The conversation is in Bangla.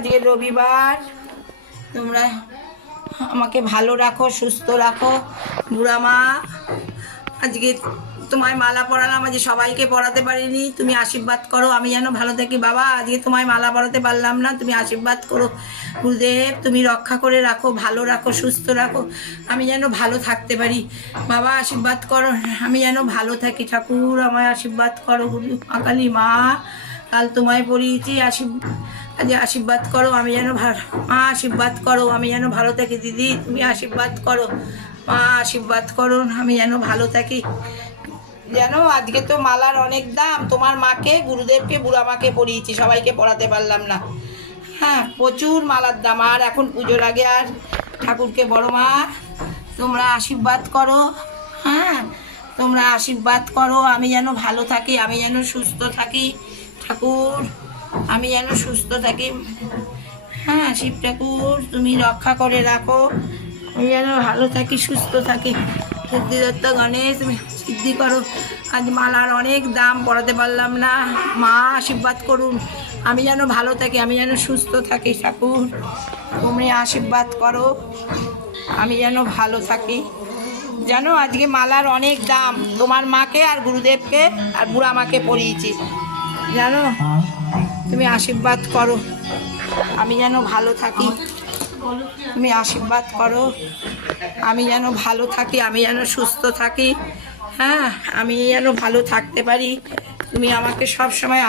আজকে রবিবার, তোমরা আমাকে ভালো রাখো, সুস্থ রাখো। বুড়া মা, আজকে তোমায় মালা পরালাম, আজকে সবাইকে পরাতে পারিনি, তুমি আশীর্বাদ করো আমি যেন ভালো থাকি। বাবা, আজকে তোমায় মালা পরাতে পারলাম না, তুমি আশীর্বাদ করো। গুরুদেব, তুমি রক্ষা করে রাখো, ভালো রাখো, সুস্থ রাখো, আমি যেন ভালো থাকতে পারি। বাবা, আশীর্বাদ করো, আমি যেন ভালো থাকি। ঠাকুর, আমায় আশীর্বাদ করো। গুরু কালী মা, কাল তোমায় পড়িয়েছি, আজকে আশীর্বাদ করো, আমি যেন ভালো। মা, আশীর্বাদ করো, আমি যেন ভালো থাকি। দিদি, তুমি আশীর্বাদ করো। মা, আশীর্বাদ করো, আমি যেন ভালো থাকি। জানো, আজকে তো মালার অনেক দাম। তোমার মাকে, গুরুদেবকে, বুড়া মাকে পরিয়েছি, সবাইকে পড়াতে পারলাম না। হ্যাঁ, প্রচুর মালার দাম। আর এখন পুজোর আগে আর ঠাকুরকে, বড় মা তোমরা আশীর্বাদ করো। হ্যাঁ, তোমরা আশীর্বাদ করো, আমি যেন ভালো থাকি, আমি যেন সুস্থ থাকি। ঠাকুর, আমি যেন সুস্থ থাকি। হ্যাঁ, শিব ঠাকুর, তুমি রক্ষা করে রাখো, আমি যেন ভালো থাকি, সুস্থ থাকি। সিদ্ধিদত্ত গণেশ, তুমি সিদ্ধি করো। আজ মালার অনেক দাম, পড়াতে পারলাম না। মা, আশীর্বাদ করুন, আমি যেন ভালো থাকি, আমি যেন সুস্থ থাকি। ঠাকুর, তুমি আশীর্বাদ করো, আমি যেন ভালো থাকি। জানো, আজকে মালার অনেক দাম। তোমার মাকে আর গুরুদেবকে আর বুড়া মাকে পরিয়েছি। জানো, তুমি আশীর্বাদ করো, আমি যেন ভালো থাকি। তুমি আশীর্বাদ করো, আমি যেন ভালো থাকি, আমি যেন সুস্থ থাকি। হ্যাঁ, আমি যেন ভালো থাকতে পারি। তুমি আমাকে সব সময়